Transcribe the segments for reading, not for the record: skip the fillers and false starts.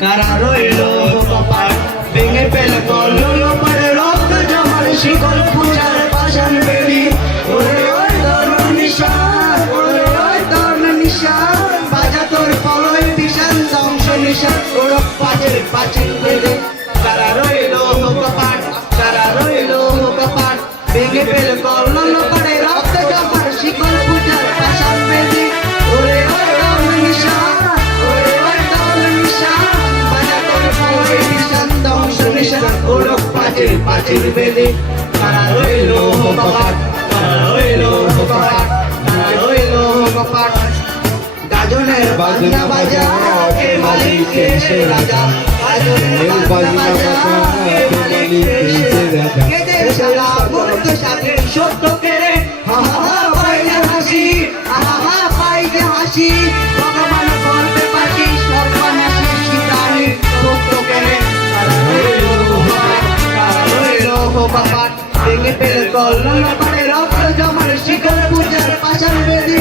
কারা রইল কপাট ভেঙে ফেল কল্লোল পড়ে রক্ত জমার শিকল পূজার পাষাণ বেদি ওরে ওই তরুণ নিশান ওরে ওই তরুণ নিশান বাজা তোর পলয় বিশাল ধ্বংস নিশান ওরক পাঁচের পাঁচিল বেদে কারা রইল কপাট কারা রইল কপাট ভেঙে ফেল কল্লোল পড়ে রক্ত জমার শিকল পূজার পাষাণ বেদি ওরে ওই তরুণ নিশান ওরে ওই তরুণ নিশান বাজা তোর পলয় বিশাল ধ্বংস নিশান ওরক পাঁচের পাঁচিল বেদে কারা রইল কপাট কারা রইল কপাট কারা রইল কপাট গাজনের বাজনা বাজা কে মালিক সে রাজা গাজনের বাজনা বাজা কে মালিক সে রাজা কেদে শালা বন্ধু সাথে সত্য কেরে হা হা পাইলে হাসি আহা হা পাইলে হাসি ভগবান করতে পারি সর্বনাশী সীতানি সত্য কেরে কারা রইল কপাট ভেঙে ফেল কল্লোল পড়ে রক্ত জমার শিকল পূজার পাষাণ বেদি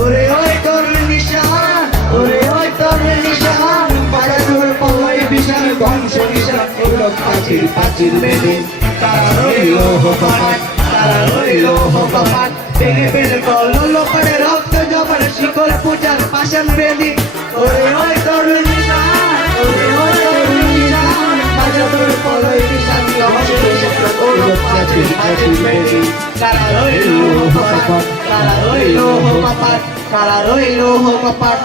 ওরে ওই তোর নিশান ওরে ওই তোর নিশান বাজা তোর পলয় বিশাল ধ্বংস নিশান ওরক পাঁচিল পাঁচিল বেদি কারা রইল কপাট কারা রইল কপাট ভেঙে ফেল কল্লোল পড়ে রক্ত জমার শিকল পূজার পাষাণ বেদি ওরে ওই তোর নিশান ওরে ওই তোর নিশান বাজা তোর পলয় বিশাল ধ্বংস নিশান ওরক পাঁচিল পাঁচিল বেদি কারা রইল কপাট কারা রইল কপাট কারা রইল কপাট